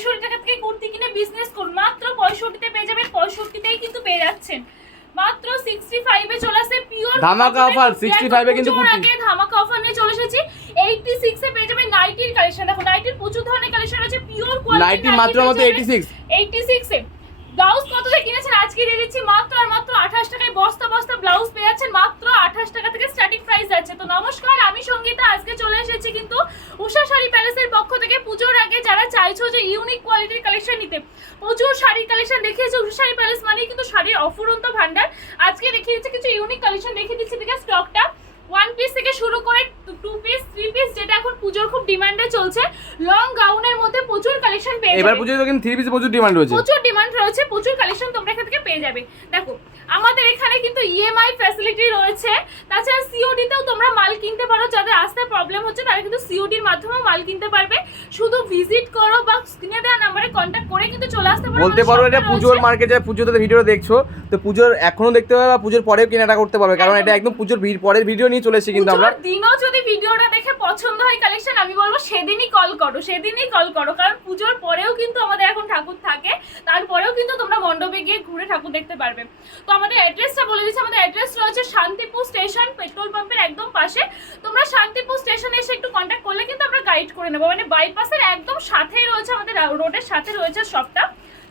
65 টাকা থেকে কুর্তি কিনে বিজনেস করুন, মাত্র 65 তে পেয়ে যাবেন। 65 তেই কিন্তু পেয়ে যাচ্ছেন। মাত্র 65 এ চলে আসে পিওর ধামাকা অফার। 65 এ কিন্তু কুর্তি আগে ধামাকা অফার নিয়ে চলে এসেছি। 86 এ পেয়ে যাবেন নাইটির কালেকশন। দেখো নাইটির প্রচুর ধরনের কালেকশন আছে, পিওর কোয়ালিটি নাইটি মাত্র 86 এ। ব্লাউজ কত থেকে কিনেছেন আজকে দিয়ে দিচ্ছি মাত্র আর মাত্র 28 টাকায় বস্তা বস্তা ব্লাউজ পেয়ে যাচ্ছেন। মাত্র 28 টাকা থেকে স্টার্টিং প্রাইস আছে। তো নমস্কার, আমি সঙ্গীতা। আজকে চলে এসেছি কিন্তু উষা শাড়ি প্যালেসের পক্ষ থেকে পুজোর আগে যারা চাইছো যে ইউনিক কোয়ালিটির কালেকশন নিতে, প্রচুর শাড়ির কালেকশন দেখিয়েছে উষা শাড়ি প্যালেস, মানে কিন্তু শাড়ির অফুরন্ত ভান্ডার। আজকে দেখিয়ে দিচ্ছি কিছু ইউনিক কালেকশন, দেখিয়ে দিচ্ছি থেকে স্টকটা। 1 পিস থেকে শুরু করে 2 পিস 3 পিস, যেটা এখন পুজোর খুব ডিমান্ডে চলছে। লং গাউনের মধ্যে প্রচুর কালেকশন পেয়ে যাবে। এবার পুজোতে কিন্তু 3 পিসে প্রচুর ডিমান্ড রয়েছে, প্রচুর ডিমান্ড রয়েছে, প্রচুর কালেকশন তোমরা এখান থেকে পেয়ে যাবে। দেখো আমাদের এখানে কিন্তু ইএমআই ফ্যাসিলিটি রয়েছে, তাছাড়া সিওডি তেও তোমরা মাল কিনতে পারো। যাদের আসতে প্রবলেম হচ্ছে তারা কিন্তু সিওডির মাধ্যমেও মাল কিনতে পারবে। শুধু ভিজিট করো বা স্ক্রিনে দেওয়া নম্বরে কন্টাক্ট করে কিন্তু চলে আসতে পারো। বলতে পারো এটা পুজোর মার্কেটে, পুজোতে ভিডিও দেখছো তো পুজোর এখনো দেখতে পাবে বা পুজোর পরেও কেনাটা করতে পারবে, কারণ এটা একদম পুজোর পরের ভিডিও নিয়ে চলে এসেছি কিন্তু আমরা। দিনও যদি ভিডিওটা দেখে পছন্দ হয় কালেকশন, আমি বলবো সেদিনই কল করো, কারণ পুজোর পরেও কিন্তু আমাদের এখন ঠাকুর থাকে, তারপরেও কিন্তু তোমরা মণ্ডপে গিয়ে ঘুরে ঠাকুর দেখতে পারবে। তো আমাদের অ্যাড্রেসটা বলে দিচ্ছি। আমাদের অ্যাড্রেস রয়েছে শান্তিপুর স্টেশন, পেট্রোল পাম্পের একদম পাশে। তোমরা শান্তিপুর স্টেশনে এসে একটু কন্ট্যাক্ট করলে কিন্তু আমরা গাইড করে নেবো, মানে বাইপাসের একদম সাথেই রয়েছে, আমাদের রোডের সাথে রয়েছে শপটা।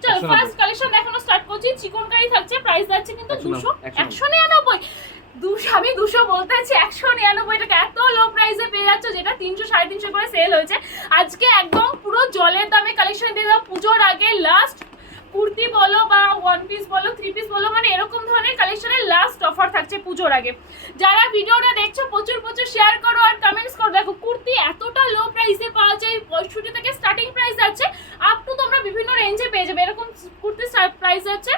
চলো ফার্স্ট কালেকশন দেখানো স্টার্ট করছি। চিকনকারি থাকছে, প্রাইস যাচ্ছে কিন্তু 199। আমি 200 বলতে আছি, 199 টাকা। এত লো প্রাইসে পেয়ে যাচ্ছ, যেটা 300 350 করে সেল হয়েছে। আজকে একদম পুরো জলের দামে কালেকশন দিয়ে দাও। পুজোর আগে লাস্ট কুর্তি বলো বা 1 পিস বলো 3 পিস বলো, মানে এরকম ধরনের কালেকশনের লাস্ট অফার থাকছে পুজোর আগে। যারা ভিডিওটা দেখছো প্রচুর শেয়ার করো আর কমেন্টস করো। দেখো কুর্তি এতটা লো প্রাইসে পাওয়া যায়, 65 থেকে স্টার্টিং প্রাইস আছে, আপ টু তোমরা বিভিন্ন রেঞ্জে পেয়ে যাবে। এরকম কুর্তি প্রাইস আছে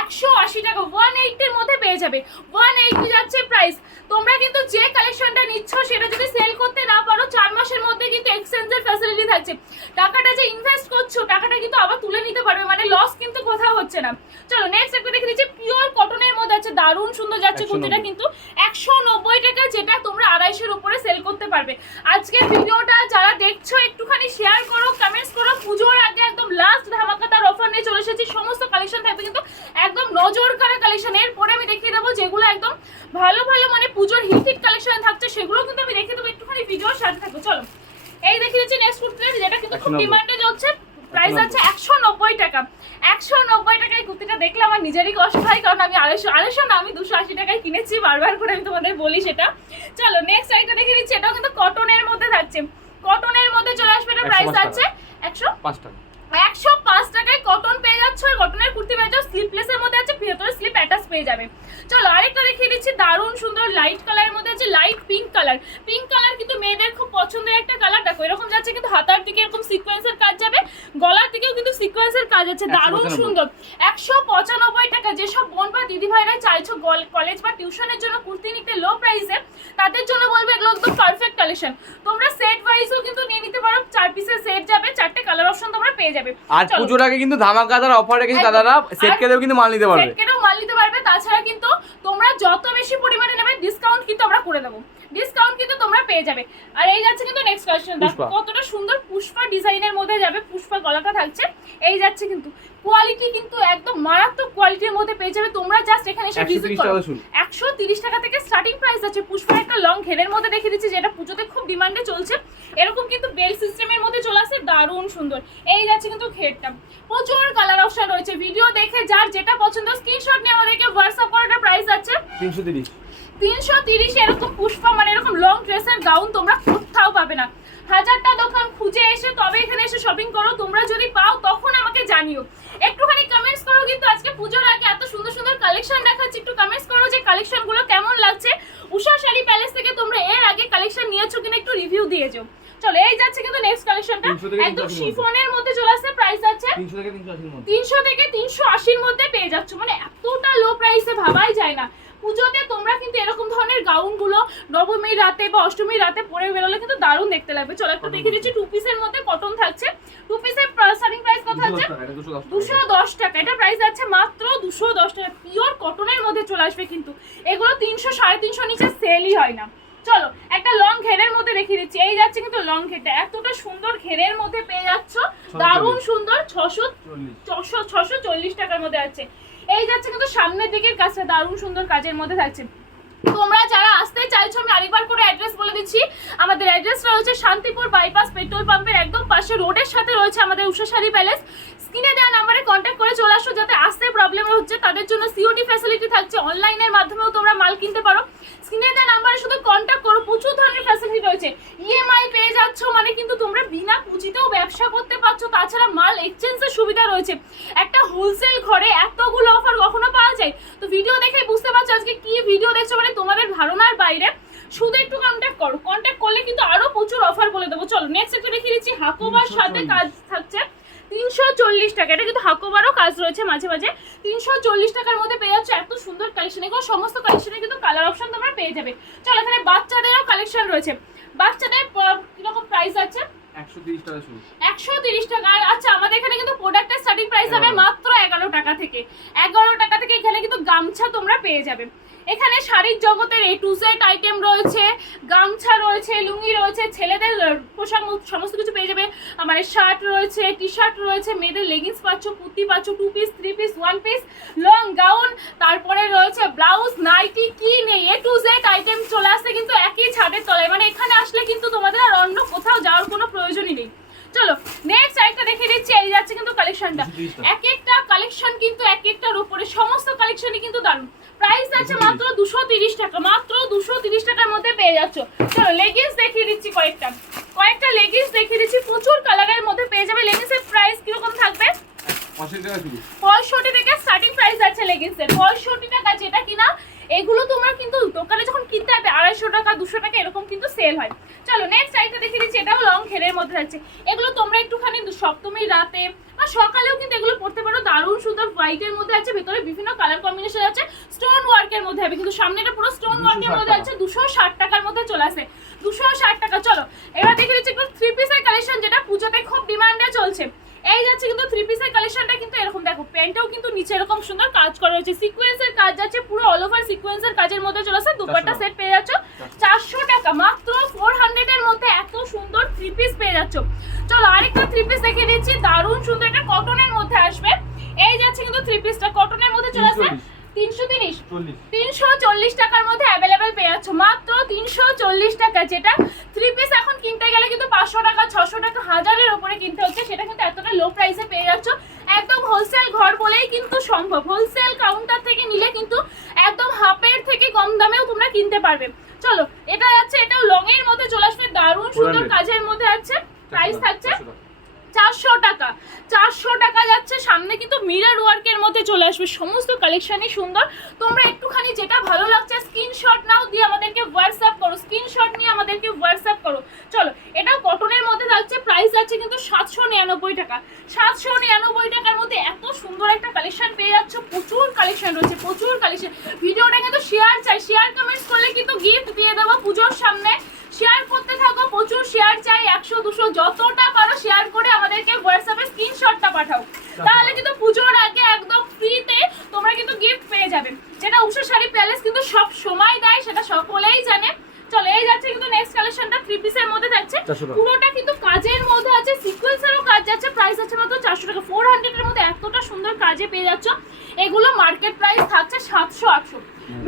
180 টাকা, 180 এর মধ্যে পেয়ে যাবে। 180 যাচ্ছে প্রাইস। তোমরা কিন্তু যে কালেকশনটা নিচ্ছ সেটা যদি সেল করতে না পারো, 4 মাসের মধ্যে কিন্তু এক্সচেঞ্জের ফ্যাসিলিটি থাকছে। টাকাটা যে ইনভেস্ট করছো টাকাটা কিন্তু আবার তুলে নিতে পারবে, মানে লস কিন্তু কোথাও হচ্ছে না। চলো নেক্সট একটা দেখে দিচ্ছি, পিওর কটনের মধ্যে আছে, দারুণ সুন্দর যাচ্ছে কুর্তিটা কিন্তু 190 টাকা, যেটা তোমরা 250 উপরে সেল করতে পারবে। আজকের ভিডিওটা যারা দেখছো একটুখানি শেয়ার করো, কমেন্টস করো। পুজোর আগে একদম লাস্ট ধামাকাদার অফার নিয়ে চলে এসেছি। সমস্ত কালেকশন থাকবে কিন্তু একদম নজর কাড়া কালেকশন। এরপরে আমি দেখিয়ে দেবো যেগুলো একদম ভালো মানে পুজোর হিট কালেকশন থাকছে, সেগুলো কিন্তু আমি দেখিয়ে দেবো, একটুখানি ভিডিওর সাথে থাকবো। চলো এই দেখিয়ে দিচ্ছি নেক্সট কুর্তি, যেটা কিন্তু খুব ডিমান্ডে চলছে। প্রাইস আছে 190 টাকা। 190 টাকায় কুর্তিটা দেখলে আমার নিজেরই কষ্ট হয়, কারণ আমি 250 না, আমি 280 টাকায় কিনেছি, বারবার করে আমি তোমাদের বলি সেটা। চলো নেক্সট আইটা দেখিয়ে দিচ্ছি, এটাও কিন্তু কটনের মধ্যে থাকছে, কটনের মধ্যে চলে আসবে। এটা প্রাইস আছে 105 টাকা। 105 টাকায় কটন পেয়ে যাচ্ছ, আর কটনের কুর্তি পেয়ে যাচ্ছ, স্লিপলেসের মধ্যে আছে, ভিতরে স্লিপ অ্যাটাচ পেয়ে যাবে। চলো আরেকটা দেখিয়ে দিচ্ছি, দারুণ সুন্দর লাইট কালারের মধ্যে আছে, light pink colour. Pink colour কিন্তু মেয়েদের খুব পছন্দের একটা কালার। দেখো এরকম যাচ্ছে কিন্তু হাতার দিকে এরকম সিকোয়েন্সের কাজ যাবে, গলার দিকেও কিন্তু সিকোয়েন্সের কাজ আছে, দারুণ সুন্দর। 195 টাকা। যেসব বোন বা দিদি ভাইরা চাইছো কলেজ বা টিউশনের জন্য কুর্তি নিতে লো প্রাইসে, তাদের জন্য বলবো এগুলো একদম পারফেক্ট কালেকশন। তোমরা সেট ওয়াইজও কিন্তু নিয়ে নিতে পারো, 4 পিসের সেট যাবে, 4টে কালার অপশন তোমরা পেয়ে যাবে। আর পুজোর আগে কিন্তু ধামাকাদার অফার রেখেছি দাদারা, সেট কেটেও কিন্তু মাল নিতে পারবে, সেট কেটেও মাল নিতে পারবে। তাছাড়া কিন্তু তোমরা যত বেশি পরিমাণে নেবে ডিসকাউন্ট কিন্তু আমরা করে দেবো, ডিসকাউন্ট কিন্তু তোমরা পেয়ে যাবে। আর এই যাচ্ছে কিন্তু নেক্সট কালেকশন, দেখো কতটা সুন্দর পুষ্পা ডিজাইনের মধ্যে যাবে, পুষ্পা গলাটা থাকছে। এই যাচ্ছে কিন্তু কোয়ালিটি কিন্তু একদম মারাত্মক কোয়ালিটির মধ্যে পেয়ে যাবে। তোমরা জাস্ট এখানে এসে ভিজিট করো। 130 টাকা থেকে স্টার্টিং প্রাইস আছে। পুষ্পার একটা লং ঘেরের মধ্যে দেখিয়ে দিচ্ছি, যেটা পুজোতে খুব ডিমান্ডে চলছে। এরকম কিন্তু বেল সিস্টেমের মধ্যে চলে আসে, দারুণ সুন্দর। এই যাচ্ছে কিন্তু ঘেরটা, প্রচুর কালার অপশন রয়েছে। ভিডিও দেখে যার যেটা পছন্দ স্ক্রিনশট নিয়ে আমাদেরকে হোয়াটসঅ্যাপ করে। এটা প্রাইস আছে 330। এরকম পুষ্পা মানে এরকম লং ড্রেসের গাউন তোমরা কোথাও পাবে না। 1000টা দোকান খুঁজে এসে তবে এখানে এসে শপিং করো। তোমরা যদি পাও তখন আমাকে জানিও, একটুখানি কমেন্টস করো। কিন্তু আজকে পুজোর আগে এত সুন্দর সুন্দর কালেকশন দেখাচ্ছি, একটু কমেন্টস করো যে কালেকশনগুলো কেমন লাগছে। উষা শাড়ি প্যালেস থেকে তোমরা এর আগে কালেকশন নিয়েছো কিনা একটু রিভিউ দিয়ে যাও। চলো এই যাচ্ছে কিন্তু নেক্সট কালেকশনটা, একদম শিফনের মধ্যে চলে আসছে। প্রাইস আছে 300 থেকে 380 এর মধ্যে পেয়ে যাচ্ছ, মানে এতটা লো প্রাইসে ভাবাই যায় না। পুজোতে তোমরা কিন্তু এরকম ধরনের গাউনগুলো নবমীর রাতে বা অষ্টমীর রাতে পরে বেরোলে কিন্তু দারুণ দেখতে লাগবে। চলো একটা দেখিয়ে দিচ্ছি, 2 পিসের মধ্যে কটন থাকছে। 2 পিসের স্টার্টিং প্রাইস কত আছে 210 টাকা। এটা প্রাইস আছে মাত্র 210 টাকা। পিওর কটনের মধ্যে চলে আসবে কিন্তু, এগুলো 300 350 নিচে সেলই হয় না। চলো একটা লং ঘেরের মধ্যে দেখিয়ে দিচ্ছি। এই যাচ্ছে কিন্তু লং ঘেরটা, এতটা সুন্দর ঘেরের মধ্যে পেয়ে যাচ্ছ, দারুণ সুন্দর। 640 টাকার মধ্যে আছে। এই যাচ্ছে কিন্তু সামনের দিকের কাজটা দারুণ সুন্দর কাজের মধ্যে থাকছে। তোমরা যারা আসতে চাইছো আমি আরেকবার করে অ্যাড্রেস বলে দিচ্ছি। আমাদের অ্যাড্রেসটা রয়েছে শান্তিপুর বাইপাস পেট্রোল পাম্পের একদম পাশে, রোডের সাথে রয়েছে আমাদের উষা শাড়ি প্যালেস। স্ক্রিনে দেওয়া নাম্বারে কন্ট্যাক্ট করে চলে আসো। যাতে আসতে প্রবলেম হচ্ছে তাদের জন্য সিওডি ফ্যাসিলিটি থাকছে, অনলাইনের মাধ্যমেও তোমরা মাল কিনতে পারো। স্ক্রিনে দেওয়া নাম্বারে শুধু কন্ট্যাক্ট করো, প্রচুর ধরনের ফ্যাসিলিটি রয়েছে। ইএমআই পেয়ে যাচ্ছ, মানে কিন্তু তোমরা বিনা পুঁজিতেও ব্যবসা করতে পারছো। তাছাড়া মাল এক্সচেঞ্জের সুবিধা রয়েছে। একটা হোলসেল ঘরে এতগুলো অফার কখনো পাওয়া যায়? তো ভিডিও দেখে বুঝতে পারছো আজকে কি ভিডিও দেখছো, মানে তোমাদের ধারণার বাইরে। শুধু একটু কন্ট্যাক্ট করো, কন্ট্যাক্ট করলে কিন্তু আরো প্রচুর অফার বলে দেবো। চলো নেক্সট একটা দেখিয়ে দিচ্ছি। হাকোবার সাথে কাজ থাকছে 340 টাকা। এটা কিন্তু হাকোবারও কাজ রয়েছে মাঝে মাঝে। 340 টাকার মধ্যে পেয়ে যাচ্ছে এত সুন্দর কালেকশন। এগুলো সমস্ত কালেকশনে কিন্তু কালার অপশন তোমরা পেয়ে যাবে। চলো এখানে বাচ্চাদেরও কালেকশন রয়েছে। বাচ্চাদের কিরকম প্রাইস আছে? 130 টাকা শুরু। 130 টাকা। আর আচ্ছা আমাদের এখানে কিন্তু প্রোডাক্টের স্টার্টিং প্রাইস হবে মাত্র 11 টাকা থেকে। 11 টাকা থেকে এখানে কিন্তু গামছা তোমরা পেয়ে যাবে। এখানে শাড়ির জগতের A to Z আইটেম রয়েছে, গামছা রয়েছে, লুঙ্গি রয়েছে, ছেলেদের পোশাক সমস্ত কিছু পেয়ে যাবে। আমার শার্ট রয়েছে, টি শার্ট রয়েছে, মেয়েদের লেগিংস পাচ্ছ, কুর্তি পাচ্ছ, 2 piece, 3 piece, 1 piece, long gown, তারপরে রয়েছে ব্লাউজ, নাইটি, কি নেই A to Z আইটেম চলে আসছে কিন্তু একই ছাদের তলায়। মানে এখানে আসলে কিন্তু তোমাদের আর অন্য কোথাও যাওয়ার কোনো প্রয়োজনই নেই। চলো নেক্সট আরেকটা দেখে দিচ্ছি। এই যাচ্ছে কিন্তু কালেকশনটা, এক একটা কালেকশন কিন্তু এক একটার উপরে, সমস্ত কালেকশনই কিন্তু দারুণ। প্রাইস আছে মাত্র 230 টাকা, মাত্র 230 টাকার মধ্যে পেয়ে যাচ্ছ। চলো লেগিংস দেখিয়ে দিচ্ছি, কয়েকটা লেগিংস দেখিয়ে দিচ্ছি। প্রচুর কালারের মধ্যে পেয়ে যাবে। লেগিংসের প্রাইস কিরকম থাকবে? 65 থেকে স্টার্টিং প্রাইস আছে লেগিংসের। 65 টাকা, যেটা কিনা এগুলো তোমরা কিন্তু দোকানে যখন কিনতে হবে 250 টাকা 200 টাকা এরকম কিন্তু সেল হয়। চলো নেক্সট আইটা দেখিয়ে দিচ্ছি। এটাও লং ঘেরের মধ্যে আছে। এগুলো তোমরা একটুখানি সপ্তমীর রাতে বা সকালেও কিন্তু এগুলো পড়তে পারো। দারুণ সুন্দর হোয়াইটের মধ্যে আছে, ভেতরে বিভিন্ন কালার কম্বিনেশন আছে, স্টোন ওয়ার্কের মধ্যে হবে কিন্তু সামনেটা পুরো স্টোন ওয়ার্কের মধ্যে আছে। 260 টাকার মধ্যে চলে আসে, 260 টাকা। চলো এবার দেখে দিচ্ছি একটু 3 পিসের কালেকশন, যেটা পুজোতে খুব ডিমান্ডে চলছে। এই যাচ্ছে কিন্তু 3 পিসের কালেকশনটা কিন্তু এরকম দেখো, প্যান্টটাও কিন্তু নিচে এরকম সুন্দর কাজ করা হয়েছে, সিকোয়েন্সের কাজ আছে, পুরো অল ওভার সিকোয়েন্সের কাজের মধ্যে চলে আসে। দুপাট্টা সেট পেয়ে যাচ্ছ 400 টাকা, মাত্র 400 এর মধ্যে এত সুন্দর 3 পিস পেয়ে যাচ্ছ। চলো আরেকটা 3 পিস দেখিয়ে দিচ্ছি, দারুণ সুন্দর, এটা কটনের মধ্যে আসবে। এই যাচ্ছে কিন্তু 3 পিসটা কটনের মধ্যে চলে আসে 340 টাকার মধ্যে অ্যাভেলেবেল পেয়ে যাচ্ছ, মাত্র 340 টাকা। যেটা 3 পিস এখন কিনতে গেলে কিন্তু 500 টাকা 600 টাকা 1000-এর উপরে কিনতে হচ্ছে, সেটা কিন্তু এতটা লো প্রাইসে পেয়ে যাচ্ছ। একদম হোলসেল ঘর বলেই কিন্তু সম্ভব। হোলসেল কাউন্টার থেকে নিলে কিন্তু একদম হাফের থেকে কম দামেও তোমরা কিনতে পারবে। চলো এটা যাচ্ছে, এটাও লং এর মধ্যে চলে আসবে, দারুণ সুন্দর কাজের মধ্যে আছে। প্রাইস থাকছে 400 টাকা, 400 টাকা যাচ্ছে। সামনে কিন্তু মিরর ওয়ার্কের মধ্যে চলে আসবে, সমস্ত কালেকশনই সুন্দর। তোমরা একটুখানি যেটা ভালো লাগছে স্ক্রিনশট নাও, দিয়ে আমাদেরকে হোয়াটসঅ্যাপ করো, স্ক্রিনশট নিয়ে আমাদেরকে হোয়াটসঅ্যাপ করো। চলো এটাও কটনের মধ্যে থাকছে, প্রাইস আছে কিন্তু 799 টাকা। 799 টাকার মধ্যে এত সুন্দর একটা কালেকশন পেয়ে যাচ্ছ। প্রচুর কালেকশন রয়েছে, প্রচুর কালেকশন। ভিডিওটা কিন্তু শেয়ার চাই, শেয়ার কমেন্টস করলে কিন্তু গিফট দিয়ে দেবো পুজোর সামনে। শেয়ার করতে থাকো, প্রচুর শেয়ার চাই, 100 200 যতটা পারো শেয়ার করে আমাদেরকে হোয়াটসঅ্যাপে স্ক্রিনশটটা পাঠাও, তাহলে কিন্তু পুজোর আগে একদম ফ্রিতে তোমরা কিন্তু গিফট পেয়ে যাবে, যেটা উষা শাড়ি প্যালেস কিন্তু সব সময় দেয়, সেটা সকলেই জানে। চলো এই যাচ্ছে কিন্তু নেক্সট কালেকশনটা 3 পিসের মধ্যে থাকছে, পুরোটা কিন্তু কাজের মধ্যে আছে, সিকোয়েন্সেরও কাজ যাচ্ছে। প্রাইস আছে মাত্র 400 টাকা। 400 এর মধ্যে এতটা সুন্দর কাজে পেয়ে যাচ্ছ। এগুলো মার্কেট প্রাইস থাকছে 700 800,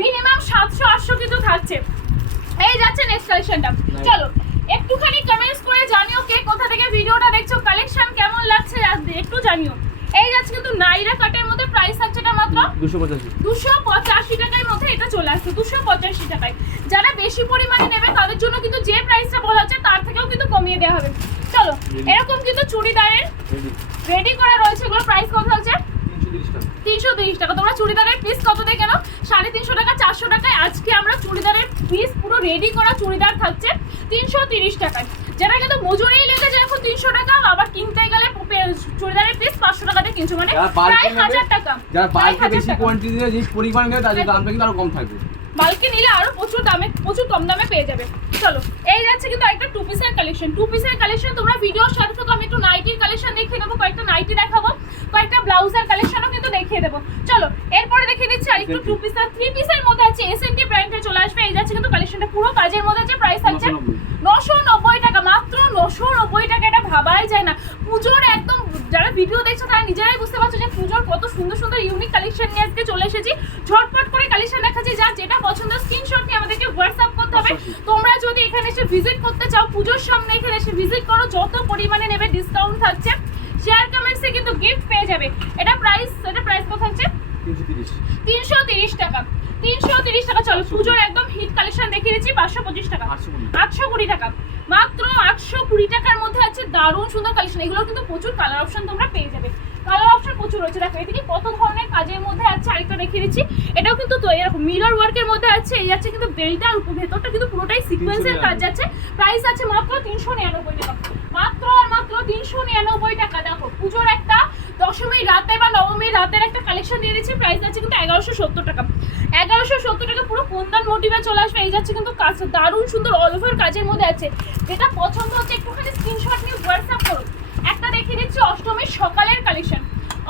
মিনিমাম 700 800 কিন্তু থাকছে। এই যাচ্ছে নেক্সট কালেকশনটা। চলো একটুখানি কমেন্টস করে জানিও কে কোথা থেকে ভিডিওটা দেখছো, কালেকশন কেমন লাগছে একটু জানিও। এই যাচ্ছে কিন্তু নাইরা কাটের মধ্যে, প্রাইস আছে এটা মাত্র 285 টাকার মধ্যে এটা চলে আসছে, 285 টাকায়। যারা বেশি পরিমাণে নেবে তাদের জন্য কিন্তু যে প্রাইসটা বলা হচ্ছে তার থেকেও কিন্তু কমিয়ে দেওয়া হবে। চলো এরকম কিন্তু চুড়িদারের রেডি করা রয়েছে, এগুলো প্রাইস কত হচ্ছে 330 টাকা। তোমরা চুড়িদারের পিস কত দিয়ে কেন? 350 টাকা 400 টাকায় আজকে আমরা চুড়িদারের পিস পুরো রেডি করা চুড়িদার থাকছে 330 টাকায়। যেটা কিন্তু মজুরি লেগে যায় এখন 300 টাকা, আবার কিনতে গেলে চুড়িদারের পিস 500 টাকাতে কিনছো, মানে প্রায় 1000 টাকা। যারা বাল্কে বেশি কোয়ান্টিটি নিয়ে যে পরিমাণ নেবে তাদের দামটা কিন্তু আরো কম থাকবে, বাল্কে নিলে আরো প্রচুর কম দামে পেয়ে যাবে। চলো এই যাচ্ছে কিন্তু একটা 2 পিসের কালেকশন। 2 পিসের কালেকশন তোমরা ভিডিওর সাথে থাকো, আমি একটু নাইটির কালেকশন দেখিয়ে নেবো, কয়েকটা নাইটি দেখাবো। কয়েকটা ব্লাউজের কালেকশনও কিন্তু দেখিয়ে দেবো। চলো এরপরে দেখিয়ে দিচ্ছি আরেকটু 2 পিস আর 3 পিসের মধ্যে আছে এসএনটি ব্র্যান্ডে চলে আসবে। এই যাচ্ছে কিন্তু কালেকশনটা পুরো কাজের মধ্যে আছে, প্রাইস আছে 990 টাকা, মাত্র 990 টাকা। এটা ভাবাই যায় না। পুজোর একদম যারা ভিডিও দেখছো তারা নিজেরাই বুঝতে পারছো যে পুজোর কত সুন্দর সুন্দর ইউনিক কালেকশন নিয়ে আজকে চলে এসেছি। ঝটপট করে কালেকশন দেখাচ্ছি, যার যেটা পছন্দ স্ক্রিনশট নিয়ে আমাদেরকে হোয়াটসঅ্যাপ করতে হবে। তোমরা যদি এখানে এসে ভিজিট করতে চাও, পুজোর সামনে এখানে এসে ভিজিট করো, যত পরিমাণে নেবে ডিসকাউন্ট থাকছে, শেয়ার কমেন্টসে কিন্তু গিফট পেয়ে যাবে। এটা প্রাইস কত থাকছে? 330 টাকা, 330 টাকা। চলো পুজোর একদম হিট কালেকশন দেখিয়ে দিচ্ছি 525 টাকা, 820 টাকা, মাত্র 820 টাকার মধ্যে আছে দারুণ সুন্দর কালেকশন। এগুলো কিন্তু প্রচুর কালার অপশন তোমরা পেয়ে যাবে, কালার অপশন প্রচুর রয়েছে। দেখো এদিকে কত ধরনের কাজের মধ্যে আছে, আরেকটা দেখিয়ে দিচ্ছি। এটাও কিন্তু তো এরকম মিরর ওয়ার্কের মধ্যে আছে। এই যাচ্ছে কিন্তু বেলটার ভেতরটা কিন্তু পুরোটাই সিকোয়েন্সের কাজ যাচ্ছে। প্রাইস আছে মাত্র 399 টাকা, মাত্র আর মাত্র 399 টাকা। দেখো পুজোর একটা দশমীর রাতে বা নবমীর রাতের একটা কালেকশন দিয়ে দিচ্ছি, প্রাইস আছে কিন্তু 1170 টাকা, 1170 টাকা। পুরো কুন্দন মোটিভে চলে আসবে। এই যাচ্ছে কিন্তু কাজ দারুণ সুন্দর অল ওভার কাজের মধ্যে আছে। যেটা পছন্দ হচ্ছে একটুখানি স্ক্রিনশট নিয়ে হোয়াটসঅ্যাপ করো। একটা দেখিয়ে দিচ্ছি অষ্টমীর সকালের কালেকশন,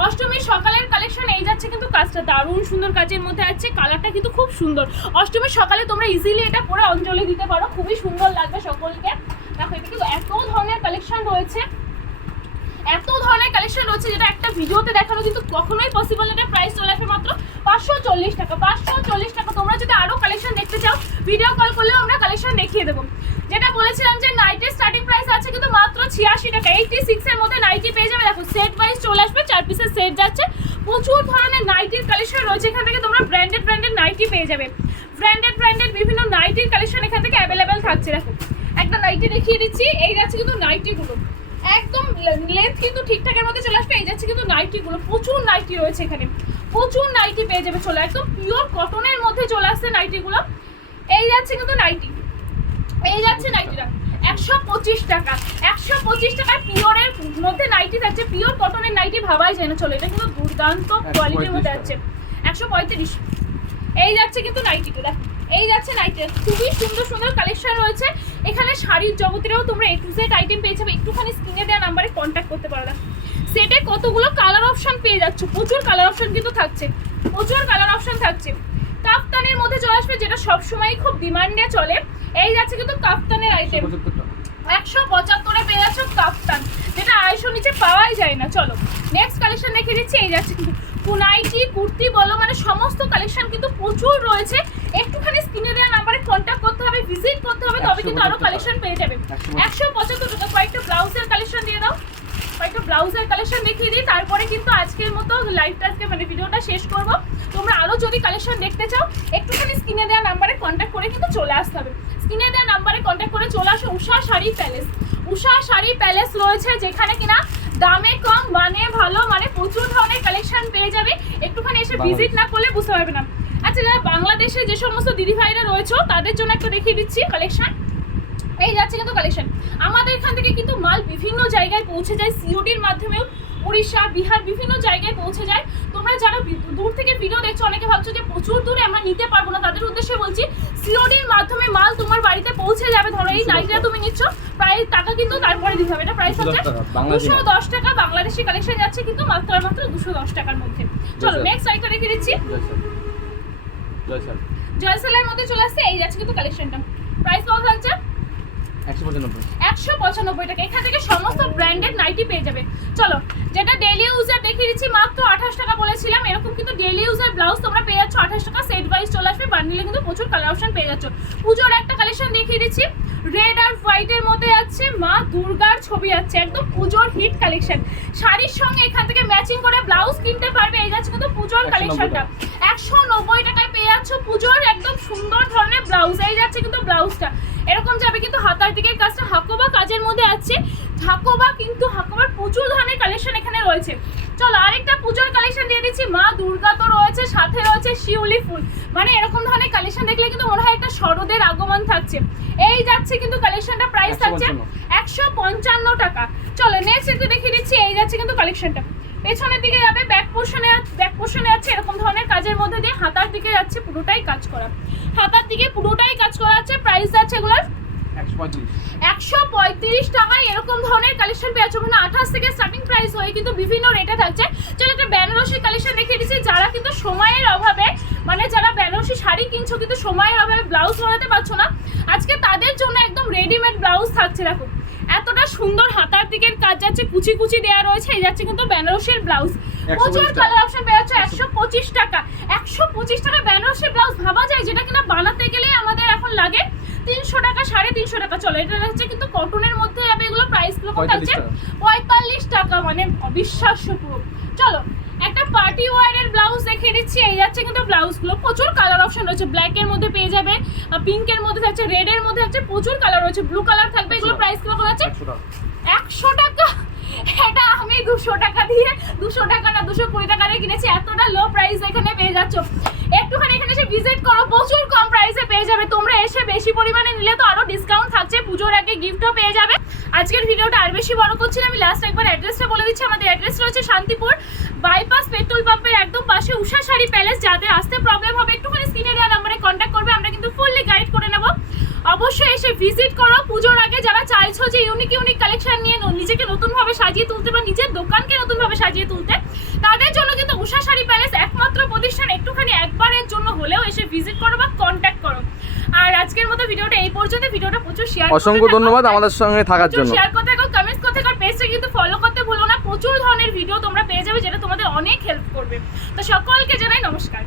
অষ্টমীর সকালের কালেকশন। এই যাচ্ছে কিন্তু কাজটা দারুণ সুন্দর কাজের মধ্যে আছে, কালারটা কিন্তু খুব সুন্দর। অষ্টমীর সকালে তোমরা ইজিলি এটা পরে অঞ্জলি দিতে পারো, খুবই সুন্দর লাগবে সকলকে। দেখো এটা কিন্তু এত ধরনের কালেকশন রয়েছে, এত ধরনের কালেকশন রয়েছে যেটা একটা ভিডিওতে দেখানো কিন্তু কখনোই পসিবল না। প্রাইস চলে আসবে মাত্র 540 টাকা, 540 টাকা। তোমরা যদি আরো কালেকশন দেখতে চাও ভিডিও কল করলেও আমরা কালেকশন দেখিয়ে দেবো। যেটা বলেছিলাম যে নাইটের স্টার্টিং প্রাইস আছে কিন্তু মাত্র 86 টাকা, 86 এর মধ্যে নাইটি পেয়ে যাবে। দেখো সেট ওয়াইজ চলে আসবে, 4 পিসের সেট যাচ্ছে। প্রচুর ধরনের নাইটির কালেকশন রয়েছে এখান থেকে, তোমরা ব্র্যান্ডেড নাইটি পেয়ে যাবে। ব্র্যান্ডেড বিভিন্ন নাইটির কালেকশন এখান থেকে অ্যাভেলেবেল থাকছে। দেখো একটা নাইটি দেখিয়ে দিচ্ছি। এই যাচ্ছে কিন্তু নাইটিগুলো একদম লেন্থ কিন্তু ঠিকঠাকের মধ্যে চলে আসবে। এই যাচ্ছে কিন্তু নাইটিগুলো, প্রচুর নাইটি রয়েছে এখানে, প্রচুর নাইটি পেয়ে যাবে। চলে একদম পিওর কটনের মধ্যে চলে আসছে নাইটিগুলো। এই যাচ্ছে কিন্তু নাইটি, এই যাচ্ছে নাইটিটা 125 টাকা, 125 টাকা পিওরের মধ্যে নাইটি থাকছে। পিওর কটনের নাইটি ভাবাই যায় না। চলো এটা কিন্তু দুর্দান্ত কোয়ালিটির মধ্যে আছে, 135। এই যাচ্ছে কিন্তু নাইটিটা, দেখো এই যাচ্ছে নাইটের খুবই সুন্দর সুন্দর কালেকশন রয়েছে এখানে। শাড়ির জগতেরও তোমরা A to Z আইটেম পেয়ে যাবে। একটুখানি স্ক্রিনে দেওয়া নাম্বারে কন্ট্যাক্ট করতে পারো। সেটে কতগুলো কালার অপশন পেয়ে যাচ্ছ, প্রচুর কালার অপশন কিন্তু থাকছে, প্রচুর কালার অপশন থাকছে। কাফতানের মধ্যে চলে আসবে, যেটা সবসময় খুব ডিমান্ডে চলে। এই যাচ্ছে কিন্তু কাফতানের আইটেম, 175-এ পেয়ে যাচ্ছ কাফতান, যেটা 250 নিচে পাওয়াই যায় না। চলো নেক্সট কালেকশন দেখিয়ে দিচ্ছি। এই যাচ্ছে কিন্তু নাইটি কুর্তি বলো, মানে সমস্ত কালেকশন কিন্তু প্রচুর রয়েছে। একটুখানি স্ক্রিনে দেওয়া নাম্বারে কন্ট্যাক্ট করতে হবে, ভিজিট করতে হবে, তবে কিন্তু আরো কালেকশন পেয়ে যাবে। 175 টাকা। কয়েকটা ব্লাউজের কালেকশন দিয়ে দাও, কয়েকটা ব্লাউজের কালেকশন দেখিয়ে দিই, তারপরে কিন্তু আজকের মতো লাইভটা মানে ভিডিওটা শেষ করব। তোমরা আরো যদি কালেকশন দেখতে চাও একটুখানি স্ক্রিনে দেওয়া নাম্বারে কন্ট্যাক্ট করে কিন্তু চলে আসতে হবে। স্ক্রিনে দেওয়া নাম্বারে কন্ট্যাক্ট করে চলে আসো। উষা শাড়ি প্যালেস, উষা শাড়ি প্যালেস রয়েছে, যেখানে কিনা দামে কম মানে ভালো, মানে প্রচুর ধরনের কালেকশন পেয়ে যাবে। একটুখানি এসে ভিজিট না করলে বুঝতে পারবে না। আচ্ছা যারা বাংলাদেশে যে সমস্ত দিদি ভাইরা রয়েছে তাদের জন্য একটা দেখিয়ে দিচ্ছি কালেকশন। এই যাচ্ছে কিন্তু কালেকশন। আমাদের এখান থেকে কিন্তু মাল বিভিন্ন জায়গায় পৌঁছে যায়, সিওডির মাধ্যমেও উড়িষ্যা, বিহার বিভিন্ন জায়গায় পৌঁছে যায়। তোমরা যারা দূর থেকে ভিডিও দেখছো অনেকে ভাবছো যে প্রচুর দূরে আমরা নিতে পারবো না, তাদের উদ্দেশ্যে বলছি সিওডির মাধ্যমে মাল তোমার বাড়িতে পৌঁছে যাবে। ধরো এই নাইটিটা তুমি নিচ্ছ, প্রায় টাকা কিন্তু তারপরে দিতে হবে। এটা প্রাইস হচ্ছে 210 টাকা। বাংলাদেশি কালেকশন যাচ্ছে কিন্তু মাত্র 210 টাকার মধ্যে। চলো নেক্সট আইটা রেখে দিচ্ছি। জয়সালের মধ্যে চলে আসছে। এই যাচ্ছে কিন্তু কালেকশনটা, প্রাইস কত থাকছে? 195 টাকা। এখান থেকে সমস্ত ব্র্যান্ডেড নাইটি পেয়ে যাবে। চলো যেটা ডেইলি ইউজার দেখিয়ে দিচ্ছি মাত্র 28 টাকা বলেছিলাম। এরকম কিন্তু ডেইলি ইউজার ব্লাউজ তোমরা পেয়ে যাচ্ছ 28 টাকা। সেট ওয়াইজ চলে আসবে, বান্ডিলে কিন্তু প্রচুর কালার অপশন পেয়ে যাচ্ছ। পুজোর একটা কালেকশন দেখিয়ে দিচ্ছি, রেড আর হোয়াইটের মধ্যে আছে, মা দুর্গার ছবি আছে, একদম পুজোর হিট কালেকশন। শাড়ির সঙ্গে এখান থেকে ম্যাচিং করে ব্লাউজ কিনতে পারবে। এই যাচ্ছে কিন্তু পুজোর কালেকশনটা, 190 টাকায় পেয়ে যাচ্ছ পুজোর একদম সুন্দর ধরনের ব্লাউজ। এই যাচ্ছে কিন্তু ব্লাউজটা এরকম যাবে, কিন্তু হাতার দিকের কাজটা হাকোবা কাজের মধ্যে আছে। হাকোবা কিন্তু হাকোবার প্রচুর ধরনের কালেকশন এখানে রয়েছে। চলো আরেকটা পুজোর কালেকশন দিয়ে দিচ্ছি। মা দুর্গা তো রয়েছে, সাথে রয়েছে শিউলি ফুল, মানে এরকম ধরনের কালেকশন দেখলে কিন্তু মনে হয় একটা শরদের আগমন থাকছে। এই যাচ্ছে কিন্তু কালেকশনটা, প্রাইস থাকছে 155 টাকা। চলো নেক্সট একটু দেখিয়ে দিচ্ছি। এই যাচ্ছে কিন্তু কালেকশনটা, পেছনের দিকে যাবে, ব্যাক পোর্শনে আছে এরকম ধরনের কাজের মধ্যে দিয়ে, হাতার দিকে যাচ্ছে পুরোটাই কাজ করা, হাতার দিকে পুরোটাই কাজ করা আছে। প্রাইস আছে এগুলোর 135 টাকায় এরকম ধরনের কালেকশন পেয়ে যাচ্ছ, মানে 28 থেকে স্টার্টিং প্রাইস হয়ে কিন্তু বিভিন্ন রেটে থাকছে। চলো একটা বেনারসি কালেকশন দেখিয়ে দিচ্ছি, যারা কিন্তু সময়ের অভাবে, মানে যারা বেনারসি শাড়ি কিনছো কিন্তু সময়ের অভাবে ব্লাউজ বানাতে পারছো না, আজকে তাদের জন্য একদম রেডিমেড ব্লাউজ থাকছে। দেখো এতটা সুন্দর হাতার দিকের কাজ যাচ্ছে, কুচি কুচি দেওয়া রয়েছে, এই যাচ্ছে কিন্তু বেনারসির ব্লাউজ। প্রচুর কালার অপশন পেয়ে যাচ্ছে 125 টাকা। 125 টাকা বেনারসি ব্লাউজ ভাবা যায়, যেটা কিনা বানাতে গেলে আমাদের এখন লাগে 300 টাকা 350 টাকা। চলো এটা হচ্ছে কিন্তু কটনের মধ্যে যাবে, এগুলো প্রাইস গুলো থাকছে 45 টাকা, মানে অবিশ্বাস্য পুরো। চলো একটা পার্টি ওয়্যারের ব্লাউজ দেখিয়ে দিচ্ছি, এই যাচ্ছে কিন্তু ব্লাউজগুলো। প্রচুর কালার অপশন রয়েছে, ব্ল্যাকের মধ্যে পেয়ে যাবে, পিঙ্কের মধ্যে থাকছে, রেডের মধ্যে থাকছে, প্রচুর কালার রয়েছে, ব্লু কালার থাকবে। এগুলো প্রাইস গুলো আছে 100 টাকা। এটা আমি 200 টাকা দিয়ে, 200 টাকা না 220 টাকা দিয়ে কিনেছি। এতটা লো প্রাইস এখানে পেয়ে যাচ্ছ, একটুখানি এখানে এসে ভিজিট করো, প্রচুর কম প্রাইসে পেয়ে যাবে। তোমরা এসে বেশি পরিমাণে নিলে তো আরো ডিসকাউন্ট থাকছে, পুজোর আগে গিফটও পেয়ে যাবে। আজকের ভিডিওটা আর বেশি বড় করছি না, আমি লাস্ট একবার অ্যাড্রেসটা বলে দিচ্ছি। আমাদের অ্যাড্রেস রয়েছে শান্তিপুর বাইপাস পেট্রোল পাম্পের একদম পাশে উষা শাড়ি প্যালেস। যাদের আসতে প্রবলেম হবে একটুখানি স্ক্রিনে দেওয়া নাম্বারে কন্ট্যাক্ট করবে, আমরা কিন্তু ফুললি গাইড করে নেব। অবশ্যই এসে ভিজিট করো পুজোর আগে। যারা চাইছো যে ইউনিক ইউনিক কালেকশন নিয়ে নিজেকে নতুনভাবে সাজিয়ে তুলতে বা নিজের দোকানকে নতুনভাবে সাজিয়ে তুলতে, তাদের জন্য কিন্তু উষা শাড়ি প্যালেস একমাত্র প্রতিষ্ঠান। একটুখানি একবারের জন্য হলেও এসে ভিজিট করো বা কন্ট্যাক্ট করো। আর আজকের মতো ভিডিওটা এই পর্যন্ত। ভিডিওটা প্রচুর শেয়ার, অসংখ্য ধন্যবাদ আমাদের সঙ্গে থাকার জন্য। শেয়ার করতে থাকো, কমেন্টস করতে থাকো, পেজটা কিন্তু ফলো করতে ভুলো না। প্রচুর ধরনের ভিডিও তোমরা পেয়ে যাবে, যেটা তোমাদের অনেক হেল্প করবে। তো সকলকে জানাই নমস্কার।